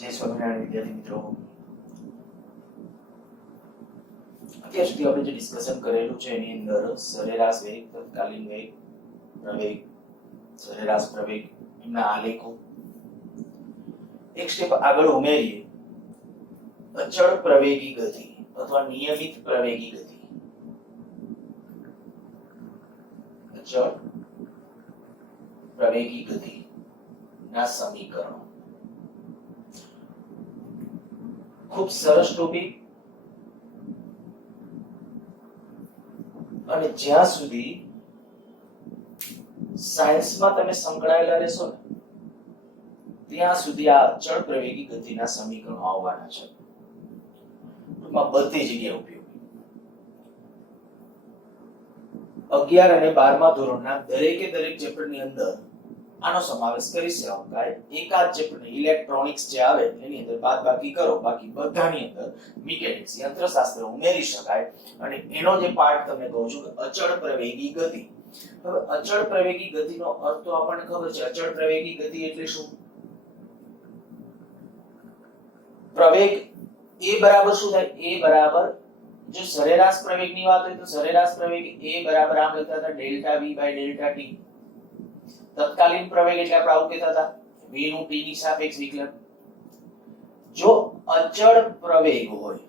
જય સ્વામિનારાયણ વિદ્યાર્થી મિત્રો, અત્યાર સુધી આપણે જે ડિસ્કશન કરેલું છે એની અંદર સરેરાશ વેગ, તત્કાલીન વેગ, પ્રવેગ, સરેરાશ પ્રવેગ એમના આલેખો એક સ્ટેપ આગળ ઉમેરીએ અચળ પ્રવેગી ગતિ અથવા નિયમિત પ્રવેગી ગતિ. અચળ પ્રવેગી ગતિ ના સમીકરણો ખૂબ સરસ ટોપિક. અને જ્યાં સુધી સાયન્સમાં તમે સંકળાયેલા રહેશો ને ત્યાં સુધી આ અચળ પ્રવેગી ગતિના સમીકરણો આવવાના છે. ટૂંકમાં બધી જગ્યાએ ઉપયોગી. 11 અને 12મા ધોરણના દરેકે દરેક ચેપ્ટરની અંદર આનો સમાવેશ કરી શકાય. એકાદ ચેપ્ટર ઇલેક્ટ્રોનિક્સ જે આવે એની અંદર બાદબાકી કરો, બાકી બધાની અંદર મિકેનિક્સ યંત્રશાસ્ત્ર ઉમેરી શકાય. અને એનો જે પાર્ટ તમને કહું છું કે અચળ પ્રવેગી ગતિ. હવે અચળ પ્રવેગી ગતિનો અર્થ તો આપણને ખબર છે. અચળ પ્રવેગી ગતિ એટલે શું? પ્રવેગ એ બરાબર શું થાય? એ બરાબર, જો સરેરાશ પ્રવેગની વાત હોય તો સરેરાશ પ્રવેગ એ બરાબર આમ લખતા હતા delta v by delta t. તત્કાલીન પ્રવેગ એટલે આપણે આવું કહેતા હતા v નું t ની સાપેક્ષ વિકલન. જો અચળ પ્રવેગ હોય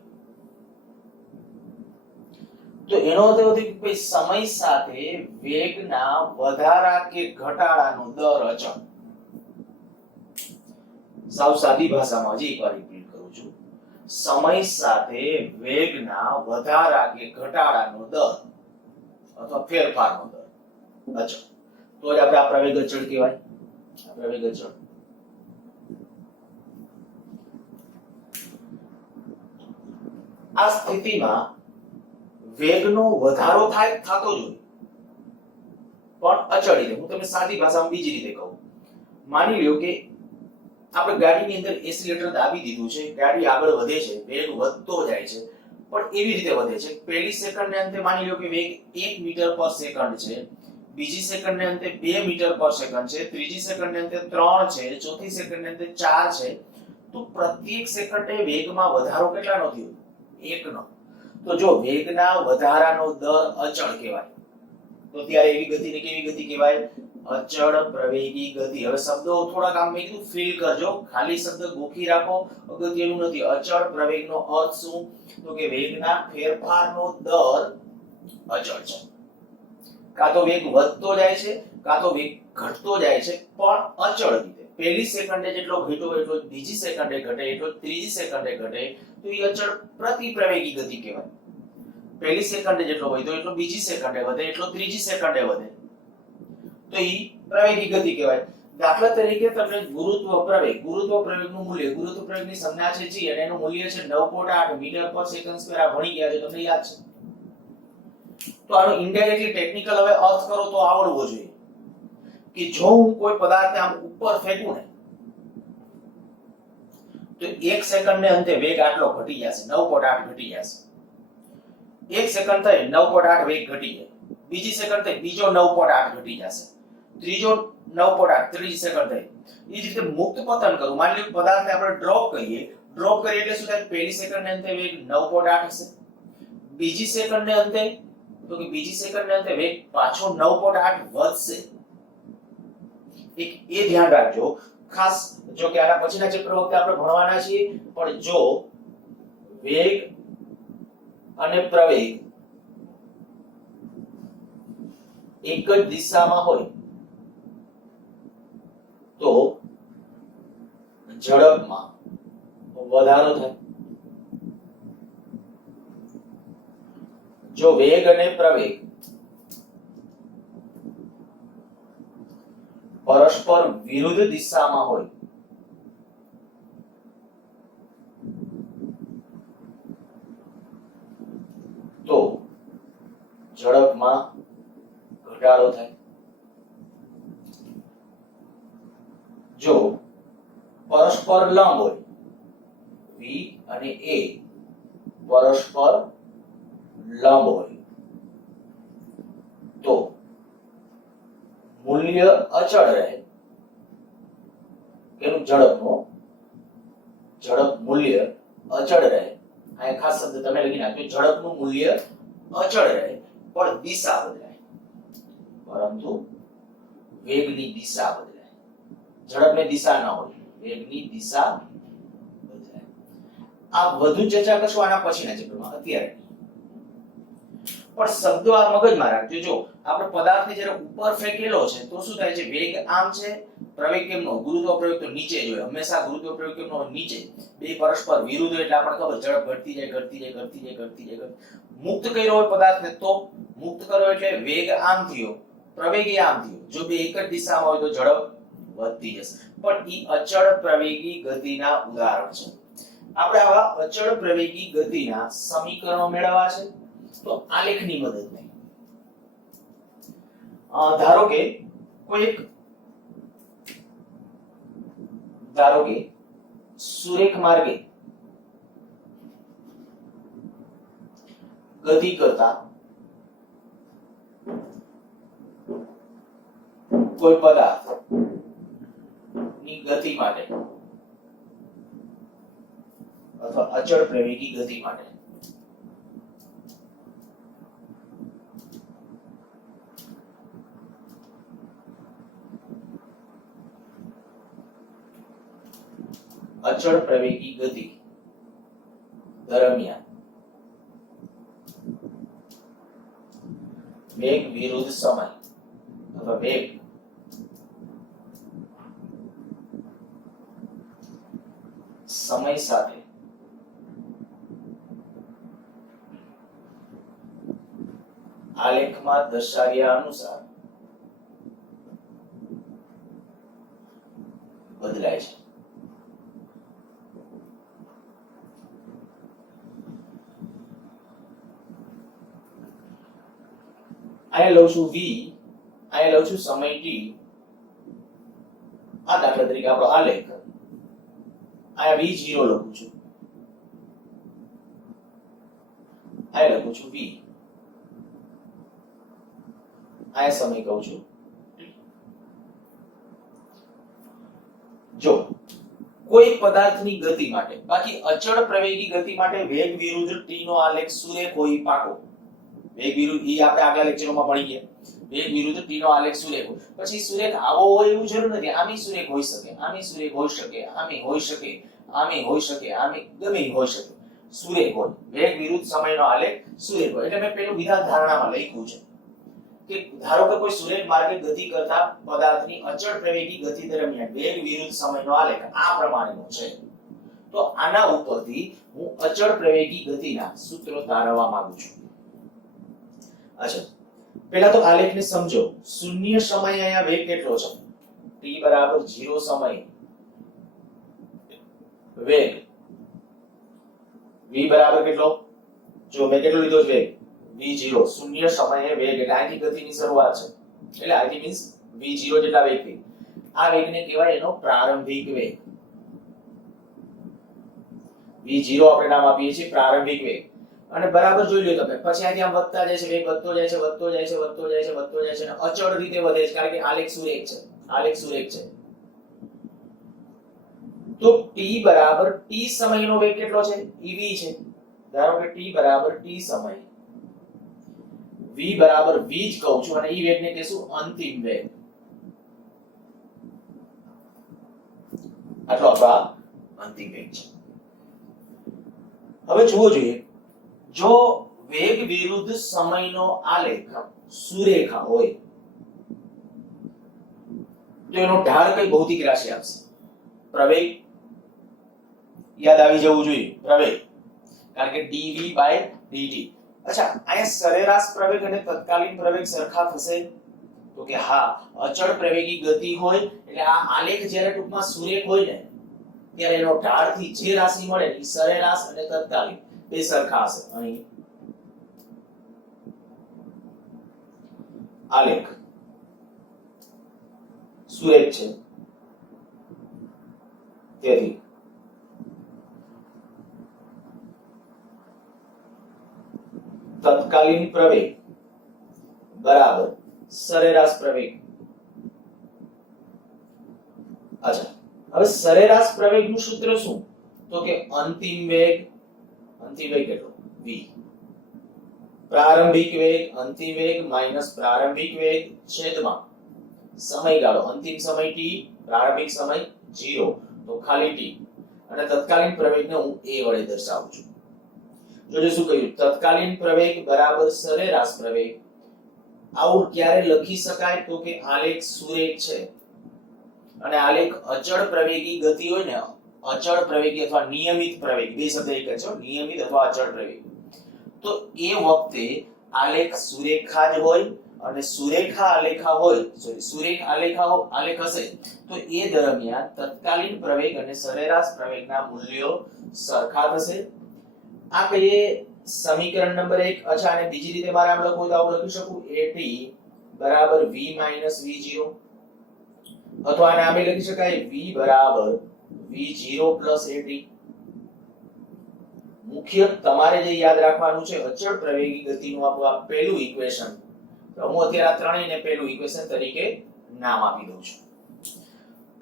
તો એનો અર્થ એવો થાય કે સમય સાથે વેગના વધારા કે ઘટાડાનો દર અચળ. સાવ સાદી ભાષામાં હજી એકવાર રિપીટ કરું છું. સમય સાથે વેગના વધારા કે ઘટાડાનો દર અથવા ફેરફારનો દર અચળ. તો જ આપણે આ પ્રવેગ અચળ કહેવાય. આ પ્રવેગ અચળ. આ સ્થિતિમાં વેગનો વધારો થાય થતો જોઈએ પણ અચળ રીતે. હું તમને સાદી ભાષામાં બીજી રીતે કહું. માની લ્યો કે આપણે ગાડીની અંદર એક્સિલરેટર દાબી દીધું છે, ગાડી આગળ વધે છે, વેગ વધતો જાય છે, પણ એવી રીતે વધે છે પહેલી સેકન્ડને અંતે માની લ્યો કે વેગ 1 મીટર પર સેકન્ડ છે, બીજી સેકન્ડને અંતે 2 મીટર પર સેકન્ડ છે, ત્રીજી સેકન્ડને અંતે 3 છે, ચોથી સેકન્ડને અંતે 4 છે. તો પ્રત્યેક સેકન્ડે વેગમાં વધારો કેટલાનો થયો? 1 નો. તો જો વેગના વધારાનો દર અચળ કહેવાય તો ત્યારે એવી ગતિને કેવી ગતિ કહેવાય? અચળ પ્રવેગી ગતિ. હવે શબ્દો થોડાક આમ મેં કીધું ફીલ કરજો, ખાલી શબ્દ ગોખી રાખો, અગત્યનું નથી. અચળ પ્રવેગનો અર્થ શું? તો કે વેગના ફેરફારનો દર અચળ છે. કાં તો વેગ વધતો જાય છે, કાં તો વેગ ઘટતો જાય છે, પણ અચળ રીતે. પહેલી સેકન્ડે જેટલો ઘટ્યો એટલો બીજી સેકન્ડે ઘટે, એટલો ત્રીજી સેકન્ડે ઘટે, તો એ અચળ પ્રતિપ્રવેગી ગતિ કહેવાય. પહેલી સેકન્ડે જેટલો વધ્યો એટલો બીજી સેકન્ડે વધે, એટલો ત્રીજી સેકન્ડે વધે, તો એ પ્રવેગી ગતિ કહેવાય. દાખલા તરીકે તમને ગુરુત્વ પ્રવેગનું મૂલ્ય, ગુરુત્વ પ્રવેગની સંજ્ઞા છે g અને એનું મૂલ્ય છે 9.8 મીટર પર સેકન્ડ સ્ક્વેર. આ ભણી ગયા છે, તમને યાદ છે. તો આનો ઇનડાયરેક્ટલી ટેકનિકલ હવે અર્થ કરો તો આવડવો જોઈએ કે જો હું કોઈ પદાર્થને આમ ઉપર ફેંકું ને તો 1 સેકન્ડને અંતે વેગ આટલો ઘટી જશે, 9.8 ઘટી જશે. 1 સેકન્ડ થાય 9.8 વેગ ઘટી જાય, બીજી સેકન્ડ થાય બીજો 9.8 ઘટી જશે, ત્રીજો 9.8 ત્રીજી સેકન્ડ થાય. એ રીતે મુક્ત પતન કરું. માની લો પદાર્થને આપણે ડ્રોપ કરીએ એટલે શું થાય? પહેલી સેકન્ડને અંતે વેગ 9.8 હશે, બીજી સેકન્ડને અંતે વેગ પાછો 9.8 વધશે. એક એ ધ્યાન રાખજો ખાસ, જો કે આના પછીના ચેપ્ટર વખતે આપણે ભણવાના છીએ, પણ જો વેગ અને પ્રવેગ એક જ દિશામાં હોય તો ઝડપમાં વધારો થાય. જો વેગ અને પ્રવેગ પરસ્પર વિરુદ્ધ દિશામાં હોય તો ઝડપમાં ઘટાડો થાય. જો પરસ્પર લંબ હોય, v અને a પરસ્પર લંબ હોય તો મૂલ્ય અચળ રહે એનું ઝડપનો ઝડપ મૂલ્ય અચળ રહે, આ ખાસ શબ્દ તમે લખી નાખ્યો, ઝડપનું મૂલ્ય અચળ રહે પણ દિશા બદલાય, પરંતુ વેગની દિશા બદલાય. ઝડપની દિશા ન હોય, વેગની દિશા બદલાય. આ વધુ ચર્ચા કરશું આના પછીના ચેપ્ટરમાં, અત્યારે પણ શબ્દો આ મગજમાં રાખજો. જો આપણે પદાર્થને જ્યારે ઉપર ફેંકેલો છે તો શું થાય છે, વેગ આમ છે, પ્રવેગ કેમનો, ગુરુત્વ પ્રવેગ તો નીચે જ હોય, હંમેશા ગુરુત્વ પ્રવેગ કેમનો હોય, નીચે. બે પરસ્પર વિરુદ્ધ હોય એટલે આપણને ખબર ઝડપ ઘટતી જાય ઘટતી જાય ઘટતી જાય ઘટતી જાય. મુક્ત કર્યો હોય પદાર્થને તો મુક્ત કર્યો એટલે વેગ આમ થયો, પ્રવેગ આમ થયો. જો બે એક જ દિશામાં હોય તો ઝડપ વધતી જશે. પણ ઈ અચળ પ્રવેગી ગતિના ઉદાહરણ છે. આપણે આવા અચળ પ્રવેગી ગતિના સમીકરણો મેળવવા છે તો આલેખની મદદ નહીં. ધારો કે સુરેખ માર્ગે ગતિ કરતા કોઈ પદાર્થ ની ગતિ માટે અથવા અચળ પ્રવેગી ગતિ માટે અચળ પ્રવેગી ગતિ દરમિયાન વેગ વિરુદ્ધ સમય અથવા વેગ સમય સાથે આલેખમાં દર્શાવ્યા અનુસાર બદલાય છે. અહીંયા લઉં છું v, અહીંયા લઉં છું સમય t. આ દાખલા તરીકે આપણો આલેખ, અહીંયા v0 લખું છું, અહીંયા લખું છું v, અહીંયા સમય કહું છું. જો કોઈ પદાર્થની ગતિ માટે, બાકી અચળ પ્રવેગી ગતિ માટે વેગ વિરુદ્ધ t નો આલેખ સુરેખ હોય પાકો. વેગ વિરુદ્ધ ઈ આપણે આગલા લેક્ચરોમાં ભણી ગયા. વેગ વિરુદ્ધ t નો આલેખ સુરેખ હોય. પછી સુરેખ આવો હોય એવું જરૂર નથી. આમી સુરેખ હોઈ શકે, આમી સુરેખ હોઈ શકે, આમી હોઈ શકે, આમી હોઈ શકે, આમી ગમે હોઈ શકે. સુરેખ હોય, વેગ વિરુદ્ધ સમયનો આલેખ સુરેખ હોય. એટલે મેં પેલું વિધાન ધારણામાં લખ્યું છે કે ધારો કે કોઈ સુરેખ માર્ગે ગતિ કરતા પદાર્થની અચળ પ્રવેગી ગતિ દરમિયાન વેગ વિરુદ્ધ સમયનો આલેખ આ પ્રમાણેનો છે. તો આના ઉપરથી હું અચળ પ્રવેગી ગતિના સૂત્રો તારવવા માંગુ છું. અચ્છા, પહેલા તો આલેખને સમજો. શૂન્ય સમય અહીંયા વેગ કેટલો છે, t બરાબર 0 સમય વેગ, v બરાબર કેટલો, જો મેં કેટલો લીધો છે વેગ v0, શૂન્ય સમયે વેગ એટલે આની ગતિની શરૂઆત છે, એટલે આની મીન્સ v0 જેટલા વેગથી. આ વેગને કહેવાય એનો પ્રારંભિક વેગ. v0 આપણે નામ આપીએ છીએ પ્રારંભિક વેગ. અને બરાબર જોઈ લો તમે, પછી આથી આમ વધતા જાય છે, વેગ વધતો જાય છે, વધતો જાય છે, વધતો જાય છે, વધતો જાય છે અને અચળ રીતે વધે છે, કારણ કે આલેખ સુરેખ છે, આલેખ સુરેખ છે. તો t બરાબર t સમયનો વેગ કેટલો છે, ev છે. ધારો કે t બરાબર t સમય, v બરાબર v જ કહું છું અને e વેગને કહેશું અંતિમ વેગ. આટલો આપણો અંતિમ વેગ છે. હવે જુઓ જોઈએ, જો વેગ વિરુદ્ધ સમયનો આલેખ સુરેખા હોય તો એનો ઢાળ કઈ ભૌતિક રાશિ આપશે, પ્રવેગ. યાદ આવી જવું જોઈએ પ્રવેગ, કારણ કે dv/dt. અચ્છા, અહીંયા સરેરાશ પ્રવેગ અને તત્કાલીન પ્રવેગ સરખા થશે તો કે હા. અચળ પ્રવેગી ગતિ હોય એટલે આ આલેખ જ્યારે ટૂંકમાં સુરેખ હોય ને ત્યારે એનો ઢાળથી જે રાશિ મળે એ સરેરાશ અને તત્કાલીન બે સરખા હશે. અહીં આલેખ સુરેખ છે, તેથી તત્કાલીન પ્રવેગ બરાબર સરેરાશ પ્રવેગ. અચ્છા, હવે સરેરાશ પ્રવેગનું સૂત્ર શું? તો કે અંતિમ વેગ કેટલો v, પ્રારંભિક વેગ અંતિમ વેગ માઈનસ પ્રારંભિક વેગ છેદમાં સમયગાળો અંતિમ સમય t પ્રારંભિક સમય 0 તો ખાલી t અને તત્કાલીન પ્રવેગને હું a વડે દર્શાવું છું. જોજો શું કહ્યું, તત્કાલીન પ્રવેગ બરાબર સરેરાશ પ્રવેગ. આવું ક્યારે લખી શકાય તો કે આલેખ સુરેખ છે અને આલેખ અચળ પ્રવેગી ગતિ હોય ને, અચળ પ્રવેગી અથવા નિયમિત પ્રવેગ, બે શબ્દ એક જ છે, નિયમિત અથવા અચળ પ્રવેગ, તો એ વખતે આલેખ સુરેખા જ હોય અને સુરેખા આલેખા હોય, સુરેખ આલેખ હશે તો એ દરમિયાન તત્કાલીન પ્રવેગ અને સરેરાશ પ્રવેગના મૂલ્યો સરખા થશે. આ કહીએ સમીકરણ નંબર 1. અચ્છા, અને બીજી રીતે મારે આમ લખવું તો આવું લખી શકું at બરાબર v v0, અથવા આને આમે લખી શકાય v બરાબર v0 at. મુખ્ય તમારે જે યાદ રાખવાનું છે અચળ પ્રવેગી ગતિનું આપણું આ પહેલું ઇક્વેશન, તો હું અત્યારે આ ત્રણેયને પહેલું ઇક્વેશન તરીકે નામ આપી દઉં છું.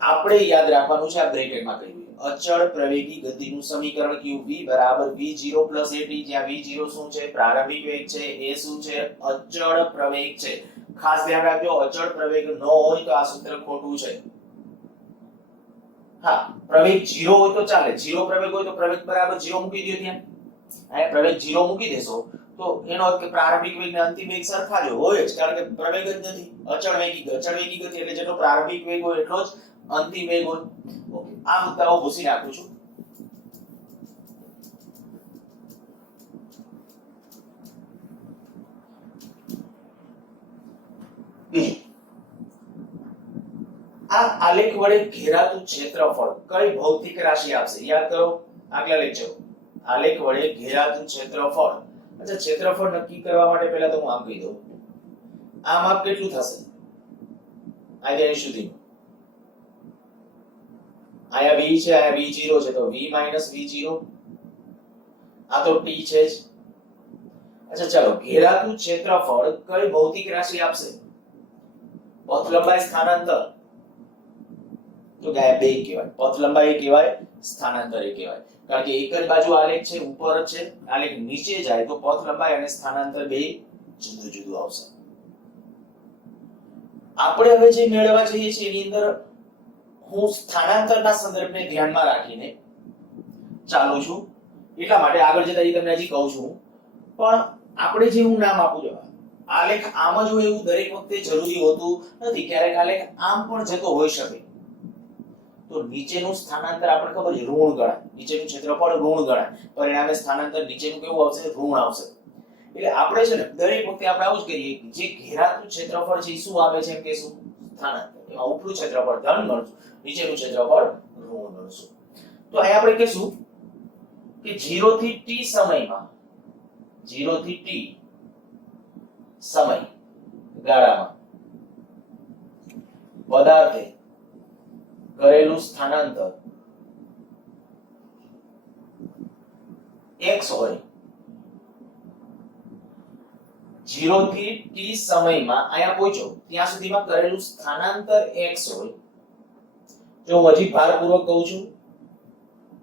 આપણે યાદ રાખવાનું છે આ બ્રેકેટમાં કહ્યું અચળ પ્રવેગી ગતિનું સમીકરણ કયું, v બરાબર v0 at, જ્યાં v0 શું છે, પ્રારંભિક વેગ છે, a શું છે, અચળ પ્રવેગ છે. ખાસ ધ્યાન રાખજો, અચળ પ્રવેગ ન હોય તો આ સૂત્ર ખોટું છે. હા, પ્રવેગ 0 હોય તો ચાલે, 0 પ્રવેગ હોય તો પ્રવેગ બરાબર 0 મૂકી દો ત્યાં. આ પ્રવેગ 0 મૂકી દેશો તો એનો અર્થ કે પ્રારંભિક વેગ અને અંતિમ વેગ સરખા જ હોય જ, કારણ કે પ્રવેગ જ નથી. અચળ વેગી ગતિ એટલે જેટલો પ્રારંભિક વેગ હોય એટલો જ અંતિમ વેગ હોય. ઓકે, આ મુદ્દાઓ ભૂસી નાખું છું. આ આલેખ વડે ઘેરાતું ક્ષેત્રફળ કઈ ભૌતિક રાશિ આપશે? યાદ કરો આગલા લેક્ચર, આલેખ વડે ઘેરાતું ક્ષેત્રફળ. અચ્છા, ક્ષેત્રફળ નક્કી કરવા માટે પહેલા તો હું આમ કહી દઉં, આ માપ કેટલું થશે આયા સુધી? આયા v છે, આયા v0 છે, તો v v0, આ તો t છે જ. અચ્છા ચાલો, ઘેરાતું ક્ષેત્રફળ કઈ ભૌતિક રાશિ આપશે? પથ લંબાઈ સ્થાનાંતર. તો કે આ બે કહેવાય, પથ લંબાઈ કહેવાય, સ્થાનાંતર કહેવાય, કારણ કે એક જ બાજુ આલેખ છે, ઉપર જ છે, આલેખ નીચે જાય તો પથ લંબાઈ અને સ્થાનાંતર બે જુદું જુદું આવશે. આપણે હવે જે મેળવવા જઈએ છીએ એની અંદર હું સ્થાનાંતરના સંદર્ભને ધ્યાનમાં રાખીને ચાલુ છું, એટલા માટે આગળ જતા તમને હજી કહું છું. પણ આપણે જે હું નામ આપું છું, આલેખ આમ જ હોય એવું દરેક વખતે જરૂરી હોતું નથી. ક્યારેક આલેખ આમ પણ જતો હોઈ શકે તો નીચેનું સ્થાનાંતર આપણે ખબર છે ઋણ ગણાય, નીચેનું ક્ષેત્રફળ ઋણ ગણાય, પરિણામે સ્થાનાંતર નીચેનું કેવું આવશે? ઋણ આવશે. એટલે આપણે છે ને દરેક વખતે આપણે આવું જ કરીએ, જે ઘેરાતું ક્ષેત્રફળ છે એ શું આવે છે કે શું? સ્થાનાંતર. એમાં ઉપલું ક્ષેત્રફળ ધન ગણશું, નીચેનું ક્ષેત્રફળ ઋણ ગણશું. તો અહીં આપણે કહીશું કે 0 થી t સમયમાં, 0 થી t સમય ગાળામાં પદાર્થે કરેલું સ્થાનાંતર x હોય, 0 થી t સમયમાં અહીંયા પહોંચો ત્યાં સુધીમાં કરેલું સ્થાનાંતર x હોય. જો હું હજી ભારપૂર્વક કહું છું,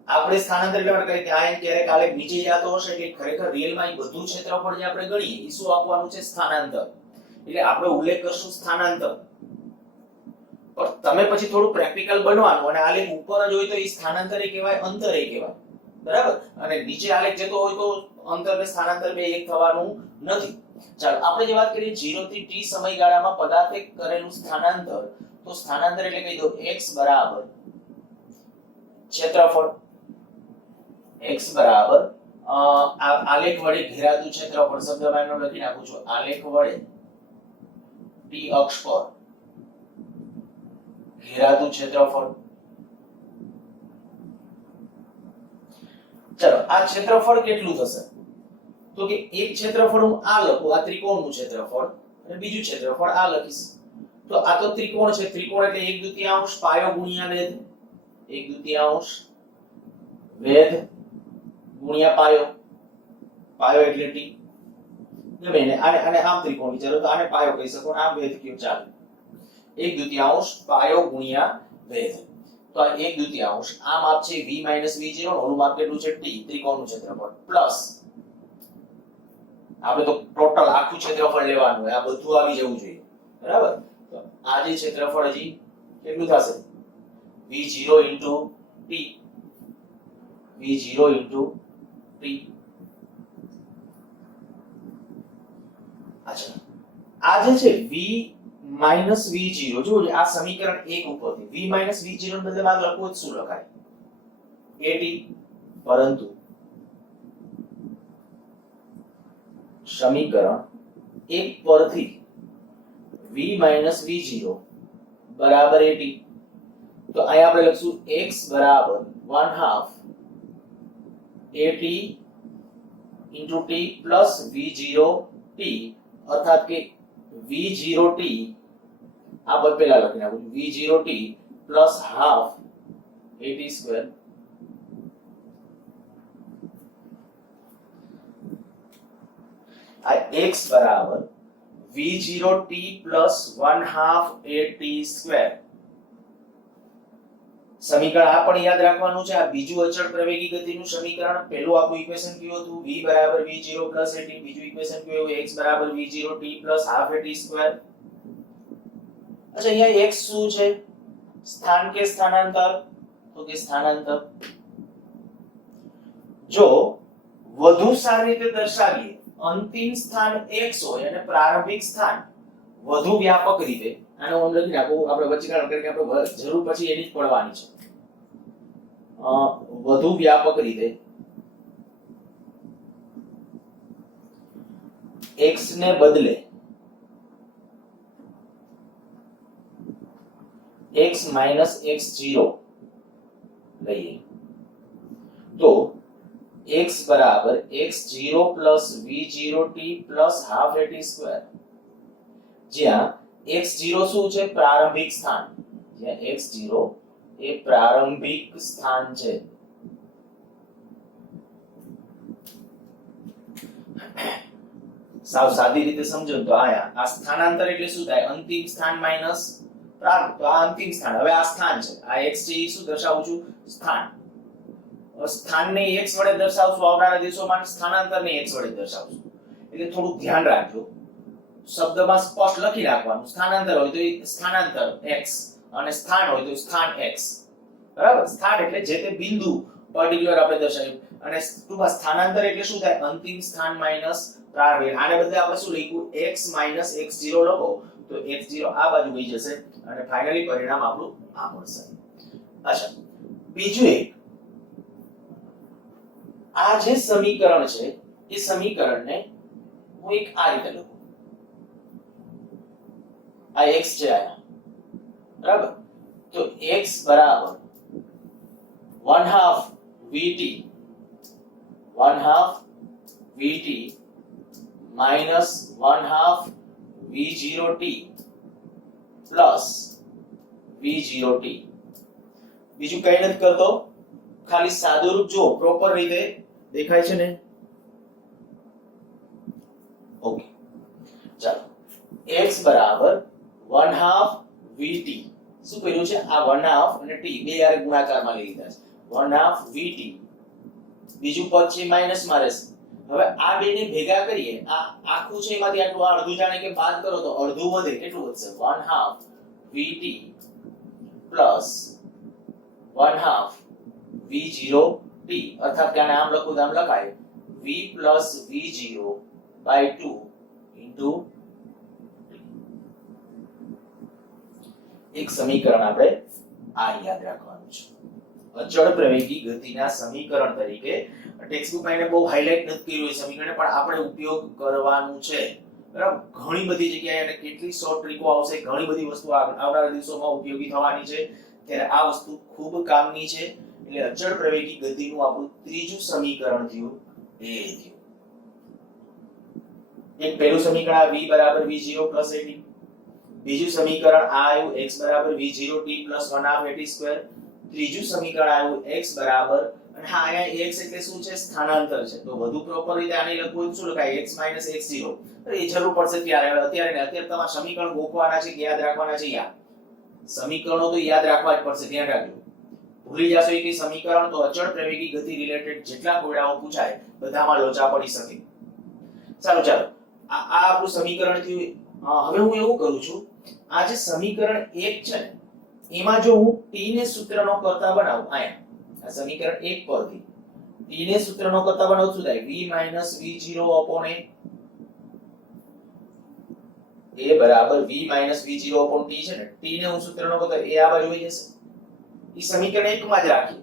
આપણે સ્થાનાંતર એટલે આપણે કહીએ કે આ ક્યારેક આલેખ નીચે જતો હશે એટલે ખરેખર રિયલમાં એ બધું ક્ષેત્રફળ જે આપણે ગણીએ એ શું આપવાનું છે? સ્થાનાંતર. એટલે આપણે ઉલ્લેખ કરશું સ્થાનાંતર. પણ તમે પછી થોડું પ્રેક્ટિકલ બનવાનું, અને આલેખ ઉપર જ હોય તો એ સ્થાનાંતરે કહેવાય, અંતરે કહેવાય, બરાબર? અને નીચે આલેખ જતો હોય તો અંતર ને સ્થાનાંતર બે એક થવાનું નથી. ચાલો આપણે જે વાત કરીએ 0 થી t સમયગાળામાં પદાર્થે કરેલું સ્થાનાંતર, તો સ્થાનાંતર એટલે કહી દો x બરાબર ક્ષેત્રફળ, x બરાબર આલેખ વડે ઘેરાતું ક્ષેત્રફળ, શબ્દમાં એનો લખી નાખું છું, આલેખ વડે t અક્ષ પર ઘેરાતું ક્ષેત્રફળ. ચલો, આ ક્ષેત્રફળ કેટલું થશે? તો કે એક ક્ષેત્રફળ હું આ લખું, આ ત્રિકોણનું ક્ષેત્રફળ, અને બીજું ક્ષેત્રફળ આ લખીશ. તો આ તો ત્રિકોણ છે, ત્રિકોણ એટલે 1/2 પાયો ગુણ્યા વેધ, 1/2 વેધ ગુણ્યા પાયો, પાયો એટલે t. ગમે ને આને આમ ત્રિકોણ વિચારો તો આને પાયો કહી શકો, આમ વેધ કયો ચાલે. 1/2 પાયો ગુણ્યા વેધ. તો આ 1/2 આ માપ છે v v0 ઓલું માપ કેટલું છે t ત્રિકોણનું ક્ષેત્રફળ પ્લસ આપણે તો ટોટલ આખું ક્ષેત્રફળ લેવાનું હોય આ બધું આવી જવું જોઈએ બરાબર તો આ જે ક્ષેત્રફળ હજી કેટલું થશે v0 t v0 t અચ્છા આ જે છે v v0 જો આ સમીકરણ 1 ઉપરથી v v0 ને બદલે મારે લખવું જ શું લખાય at પરંતુ સમીકરણ 1 પરથી v v0 બરાબર at તો અહીં આપણે લખશું x બરાબર 1/2 at into t plus v0 t अर्थात के v0 t આ પદ પહેલા લખી નાખું v0 t plus half at square આ x બરાબર v0 t plus 1/2 at square સમીકરણ આ પણ યાદ રાખવાનું છે આ બીજું અચળ પ્રવેગી ગતિનું સમીકરણ પહેલું આપણું ઇક્વેશન કયું હતું v બરાબર v0 at બીજું ઇક્વેશન કયું હતું x બરાબર v0 t plus half at square अच्छा यहाँ x શું છે સ્થાન કે સ્થાનાંતર તો કે સ્થાનાંતર જો વધુ સારી રીતે દર્શાવીએ અંતિમ સ્થાન x હોય અને પ્રારંભિક સ્થાન વધુ વ્યાપક રીતે આનો ઓન લખી નાખો આપણે વચ્ચે કારણ કે આપણે જરૂર પછી એની જ પડવાની છે વધુ વ્યાપક રીતે x ને બદલે x minus x0 લઈએ તો x બરાબર x0 plus v0t plus half at square જ્યાં x0 શું છે પ્રારંભિક સ્થાન જ્યાં x0 એ પ્રારંભિક સ્થાન છે સાવ સાદી રીતે સમજો તો આ સ્થાનાંતર એટલે શું થાય અંતિમ સ્થાન માઈનસ પ્રારંભ તો આ અંતિમ સ્થાન હવે આ સ્થાન છે આ x છે એ શું દર્શાવું છું સ્થાન સ્થાનને x વડે દર્શાવશું આવનારા દિવસોમાં સ્થાનાંતરને x વડે દર્શાવશું એટલે થોડું ધ્યાન રાખજો શબ્દમાં સ્પષ્ટ લખી રાખવાનું સ્થાનાંતર હોય તો એ સ્થાનાંતર x અને સ્થાન હોય તો સ્થાન x બરાબર સ્થાન એટલે જે તે બિંદુ પર્ટિક્યુલર આપણે દર્શાવ્યું અને ટૂંકમાં સ્થાનાંતર એટલે શું થાય અંતિમ સ્થાન માઈનસ પ્રારંભિક આને બદલે આપણે શું લખ્યું x x0 લખો તો x0 આ બાજુ વહી જશે અને ફાઇનલી પરિણામ આપણું આ મળશે અચ્છા બીજું એક આ જે સમીકરણ છે એ સમીકરણને હું એક આ રીતે લખું આ x છે આયા બરાબર તો x બરાબર 1/2 vt 1/2 vt minus 1/2 v0t plus v0t બીજું કઈ નથી કરતો ખાલી સાદું રૂપ જો પ્રોપર રીતે દેખાય છે ને ઓકે ચાલો x બરાબર 1/2 vt શું કર્યું છે આ 1/2 અને t બે યારે ગુણાકારમાં લઈ લીધા છે 1/2 vt બીજું પદ છે માઈનસ માં રહેશે હવે આ બેને ભેગા કરીએ આ આખું છે એમાંથી આટલું અડધું જાણે કે બાદ કરો તો અડધું વધે કેટલું વધશે 1/2 vt plus 1/2 v0t અર્થાત કે આને આમ લખું તો આમ લખાય v plus v0 by 2 into એક સમીકરણ આપણે આ યાદ રાખવાનું છે અચળ પ્રવેગી ગતિના સમીકરણ તરીકે ટેક્સ્ટબુકમાં એને બહુ હાઇલાઇટ નથી કર્યું એ સમીકરણને પણ આપણે ઉપયોગ કરવાનું છે બરાબર ઘણી બધી જગ્યાએ અને કેટલી શોર્ટ ટ્રીકો આવશે ઘણી બધી વસ્તુ આવનારા દિવસોમાં ઉપયોગી થવાની છે ત્યારે આ વસ્તુ ખૂબ કામની છે એટલે અચળ પ્રવેગી ગતિનું આપણું ત્રીજું સમીકરણ થયું એ થયું એક પહેલું સમીકરણ આ v બરાબર v0 at બીજું સમીકરણ આ આવ્યું x બરાબર v0t plus 1/2 at square ત્રીજું સમીકરણ આવ્યું x બરાબર અને હા અહીંયા x એટલે શું છે સ્થાનાંતર છે તો વધુ પ્રોપર રીતે આને લખવું શું લખાય x x0 એ જરૂર પડશે ત્યારે અત્યારે તમારા સમીકરણ ગોખવાના છે કે યાદ રાખવાના છે યાદ સમીકરણો તો યાદ રાખવા જ પડશે ધ્યાન રાખજો ભૂલી જાશો એ કઈ સમીકરણ તો અચળ પ્રવેગી ગતિ રિલેટેડ જેટલા કોયડાઓ પૂછાય બધામાં લોચા પડી શકે. ચાલો આ આપણું સમીકરણ થયું. હવે હું એવું કરું છું, આ જે સમીકરણ 1 છે ને એમાં જો હું t ને સૂત્રનો કરતા બનાવું, અહીંયા આ સમીકરણ 1 પરથી t ને સૂત્રનો કરતા બનાવું શું થાય? v v0 a a બરાબર v v0 t છે ને, t ને હું સૂત્રનો કરતા એ આ બાજુ આવી જશે. ઈ સમીકરણ 1 માં જ રાખી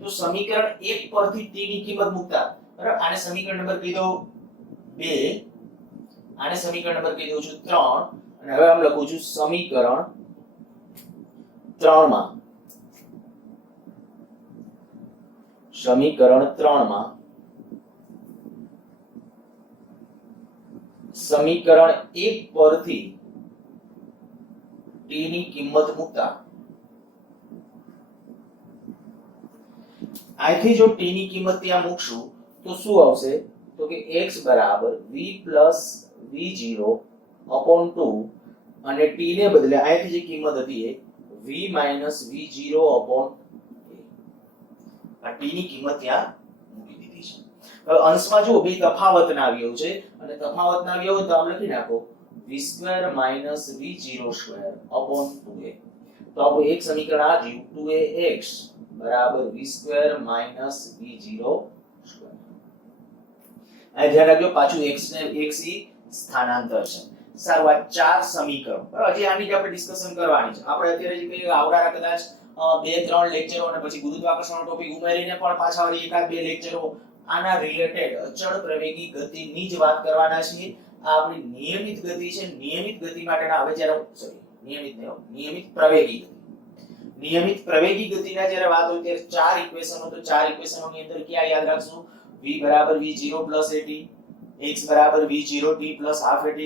તો સમીકરણ 1 પરથી t ની કિંમત મૂકતા, બરાબર. આને સમીકરણ નંબર કહી દો 2, આને સમીકરણ નંબર કહી દઉં છું 3, અને હવે આમ લખું છું સમીકરણ 3 માં સમીકરણ 3 માં સમીકરણ 1 પરથી t ની કિંમત મૂકતા અહીંથી જો t ની કિંમત ત્યાં મૂકશું તો શું આવશે? તો કે x બરાબર v v0 2 અને t ને બદલે અહીંથી જે કિંમત હતી એ v v0 આ t ની કિંમત ત્યાં મૂકી દીધી છે. હવે અંશમાં જો બે તફાવતના અવયવ છે અને તફાવતના અવયવ તો આમ લખી નાખો v2 v02 2a. તો આપણું એક સમીકરણ આ થયું 2ax બરાબર v2 v02. આ ધ્યાન રાખજો, પાછું x ને x ઈ સ્થાનાંતર છે. સારું, આ ચાર સમીકરણ બરાબર. હજી આની આપણે ડિસ્કશન કરવાની છે. આપણે અત્યારે જે કઈ આવડાના કદાચ 2-3 લેક્ચરો અને પછી ગુરુત્વાકર્ષણનો ટોપિક ઉમેરીને પણ પાછા વળી એકાદ બે લેક્ચરો આના રિલેટેડ અચળ પ્રવેગી ગતિની જ વાત કરવાના છીએ. આ આપણી નિયમિત ગતિ છે. નિયમિત ગતિ માટેના હવે જ્યારે નિયમિત પ્રવેગી ગતિ, નિયમિત પ્રવેગી ગતિના જ્યારે વાત હોય ત્યારે ચાર ઇક્વેશનો, તો ચાર ઇક્વેશનોની અંદર ક્યાં યાદ રાખશું? v બરાબર v0 at, x બરાબર v0t half at²,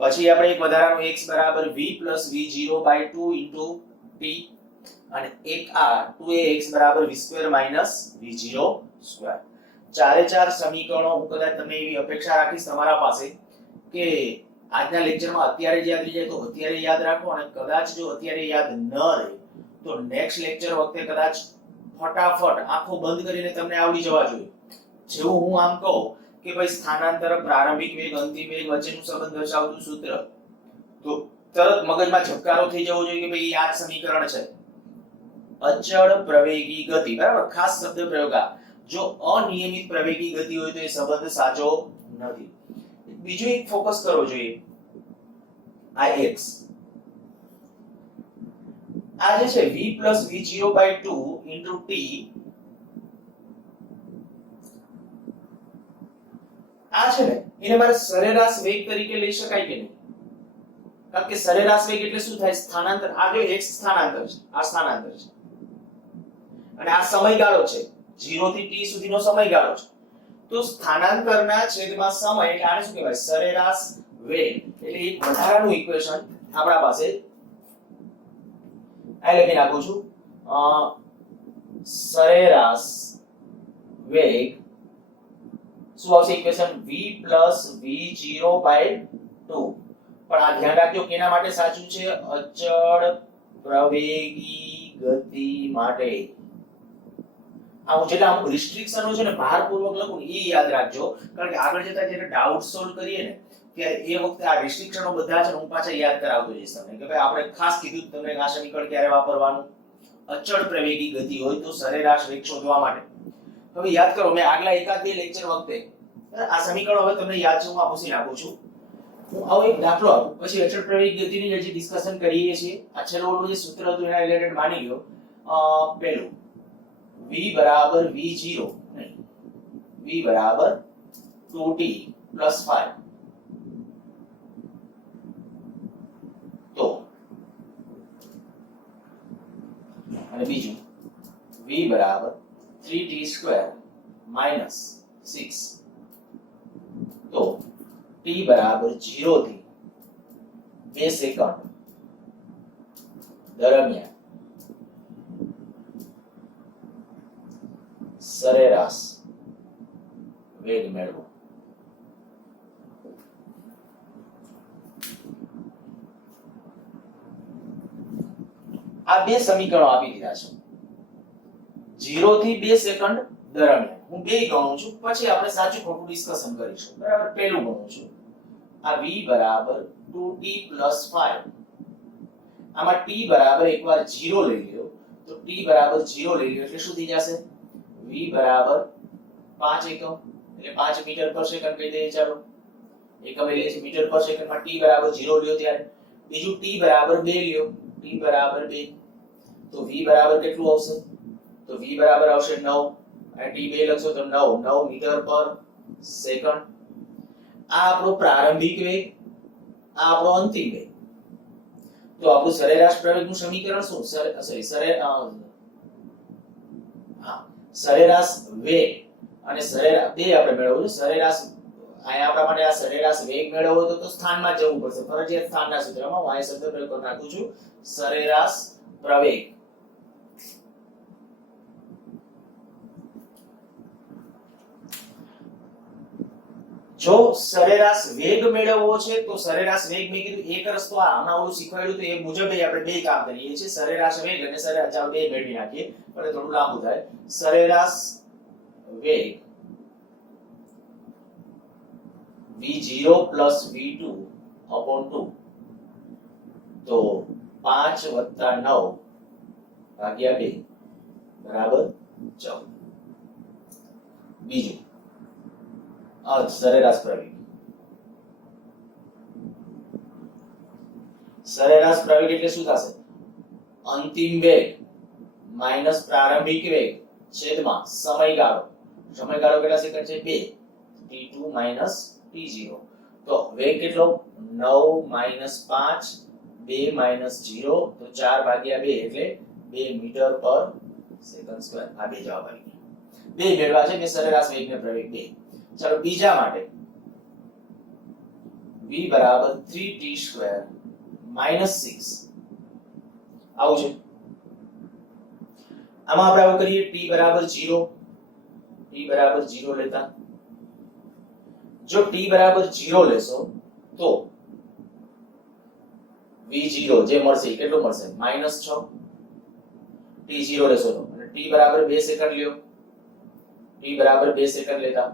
પછી આપણે એક વધારાનું x બરાબર v v0/2 t, અને એક આ 2ax બરાબર v2 v02. ચારે ચાર સમીકરણો હું કદાચ તમને એવી અપેક્ષા રાખીશ તમારા પાસે કે આજના લેક્ચરમાં અત્યારે જ યાદ રહી જાય તો અત્યારે યાદ રાખો, અને કદાચ જો અત્યારે યાદ ન રહે તો નેક્સ્ટ લેક્ચર વખતે કદાચ ફટાફટ આંખો બંધ કરીને તમને આવડી જવા જોઈએ. જેવું હું આમ કહું કે ભાઈ સ્થાનાંતર, પ્રારંભિક વેગ, અંતિમ વેગ વચ્ચેનું સંબંધ દર્શાવતું સૂત્ર, તો તરત મગજમાં ઝબકારો થઈ જવો જોઈએ કે ભાઈ આ સમીકરણ છે. અચળ પ્રવેગી ગતિ, બરાબર. ખાસ શબ્દ પ્રયોગ આ, જો અનિયમિત પ્રવેગી ગતિ હોય તો એ સંબંધ સાચો નથી. બીજું એક ફોકસ કરવો જોઈએ, આ x આ જે છે v v0/2 t, આ છે ને એને મારે સરેરાશ વેગ તરીકે લઈ શકાય કે નહીં? કારણ કે સરેરાશ વેગ એટલે શું થાય? સ્થાનાંતર. આ જો x સ્થાનાંતર છે, આ સ્થાનાંતર છે, અને આ સમયગાળો છે 0 થી t સુધીનો સમયગાળો છે. તો સ્થાનાંતરના છેદમાં સમય એટલે આને શું કહેવાય? સરેરાશ વેગ. એટલે એક વધારાનું ઇક્વેશન આપણા પાસે આ લખી નાખું છું, સરેરાશ વેગ શું આવશે? Equation v v0/2. પણ આ ધ્યાન રાખજો કેના માટે સાચું છે? અચળ પ્રવેગી ગતિ માટે. આ હું જેટલા અમુક રિસ્ટ્રિક્શનો છે ને ભારપૂર્વક લખું ને એ યાદ રાખજો, કારણ કે આગળ જતા જ્યારે ડાઉટ સોલ્વ કરીએ ને ત્યારે એ વખતે આ રિસ્ટ્રિક્શનો બધા છે હું પાછા યાદ કરાવતો જઈશ તમને કે ભાઈ આપણે ખાસ કીધું તમને આ સમીકરણ ક્યારે વાપરવાનું? અચળ પ્રવેગી ગતિ હોય તો સરેરાશ વેગ શોધવા માટે. હવે યાદ કરો, મેં આગલા એકાદ બે લેક્ચર વખતે આ સમીકરણ હવે તમને યાદ છે, હું આ પૂછી નાખું છું. હું આવો એક દાખલો આપું, પછી અચળ પ્રવેગી ગતિની જે ડિસ્કશન કરીએ છીએ. આ છેલ્લું ઓલું જે સૂત્ર હતું એના રિલેટેડ માની લો. પહેલું v બરાબર v0 નહીં, v બરાબર 2t + 5, તો અને બીજું v બરાબર 3t² - 6, તો t બરાબર 0 થી 2 સેકન્ડ દરમિયાન સરેરાશ વેગ મેળવો. આ બે સમીકરણો આપી દીધા છે 0 થી 2 સેકન્ડ દરમિયાન હું બે ગણું છું પછી આપણે સાચું ખોટું ડિસ્કશન કરીશું બરાબર પહેલું ગણું છું આ v બરાબર 2t 5 આમાં t બરાબર એકવાર 0 લઈ લ્યો તો t બરાબર 0 લઈ લ્યો એટલે શું થઈ જશે v બરાબર 5 એકમ એટલે 5 મીટર પર સેકન્ડ કહી દઈએ ચાલો એકમ એટલે છે મીટર પર સેકન્ડમાં t બરાબર 0 લ્યો ત્યારે બીજું t બરાબર 2 લ્યો t બરાબર 2 તો v બરાબર કેટલું આવશે તો v બરાબર આવશે 9 અને t 2 લખશો તો 9 મીટર પર સેકન્ડ આ આપણો પ્રારંભિક વેગ આ આપણો અંતિમ વેગ તો આપણું સરેરાશ પ્રવેગનું સમીકરણ શું સરેરાશ વેગ અને સરેરાશ બે આપણે મેળવવું છે સરેરાશ અહીંયા આપણા માટે આ સરેરાશ વેગ મેળવવો તો સ્થાનમાં જવું પડશે ફરજિયાત સ્થાનના સૂત્રમાં હું આ શબ્દ પ્રયોગ કરી નાખું છું સરેરાશ પ્રવેગ જો સરેરાશ વેગ મેળવવો છે તો સરેરાશ વેગ મેં કીધું એક રસ્તો આમાં ઓલું શીખવાડ્યું તો એ મુજબ આપણે બે કામ કરીએ છીએ સરેરાશ વેગ અને સરેરાશ ચાલો બે મેળવી નાખીએ પણ થોડું લાંબુ થાય સરેરાશ વેગ v0 v2 upon 2 તો 5 + 9 ભાગ્યા 2 બરાબર 14 બીજું સરેરાશ પ્રવેગ સરેરાશ પ્રવેગ એટલે શું થશે અંતિમ વેગ માઈનસ પ્રારંભિક વેગ છેદમાં સમયગાળો કેટલા સેકન્ડ છે 2 t2 t0 તો વેગ કેટલો 9 - 5 2 - 0 તો 4 ભાગ્યા 2 એટલે 2 મીટર પર સેકન્ડ સ્ક્વેર આ બે જવાબ આવી ગયા બે મેળવા છે મેં સરેરાશ વેગ ને પ્રવેગ બે ચલો બીજા માટે v બરાબર 3t² - 6 આવું છે આમાં આપણે આવું કરીએ t બરાબર 0 લેતા જો t બરાબર 0 લેશો તો v0 જે મળશે કેટલું મળશે -6 t0 લેશો તો અને t બરાબર 2 સેકન્ડ લ્યો t બરાબર 2 સેકન્ડ લેતા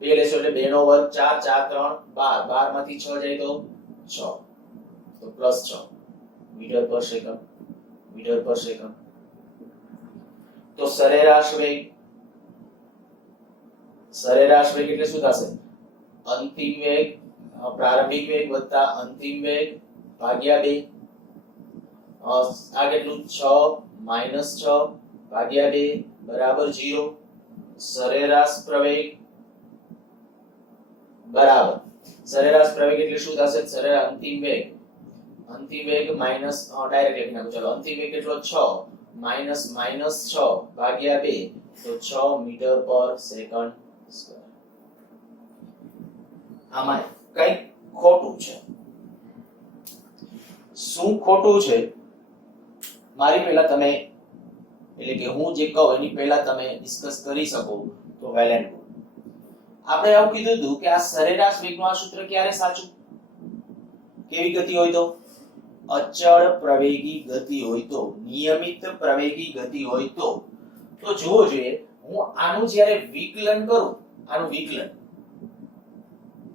2 લેશો એટલે 2 નો વર્ગ 4 4 3 12 12 માંથી 6 જાય તો 6 તો +6 મીટર પર સેકન્ડ તો સરેરાશ વેગ એટલે શું થશે અંતિમ વેગ પ્રારંભિક વેગ વત્તા અંતિમ વેગ ભાગ્યા 2 આ કેટલું 6 - 6 ભાગ્યા 2 બરાબર 0 સરેરાશ પ્રવેગ બરાબર સરેરાશ પ્રવેગ એટલે શું થશે સરેરાશ અંતિમ વેગ માઈનસ ડાયરેક્ટ લખી નાખો ચલો અંતિમ વેગ કેટલો 6 -6 ભાગ્યા 2 તો 6 મીટર પર સેકન્ડ સ્ક્વેર આમાં કઈ ખોટું છે શું ખોટું છે મારી પહેલા તમે એટલે કે હું જે કહું એની પહેલા તમે ડિસ્કસ કરી શકો તો વેલ એન્ડ ગુડ આપણે એવું કીધું હતું કે આ સરેરાશ વેગનું આ સૂત્ર ક્યારે સાચું કેવી ગતિ હોય તો અચળ પ્રવેગી ગતિ હોય તો નિયમિત પ્રવેગી ગતિ હોય તો જુઓ જોઈએ હું આનું જ્યારે વિકલન કરું આનું વિકલન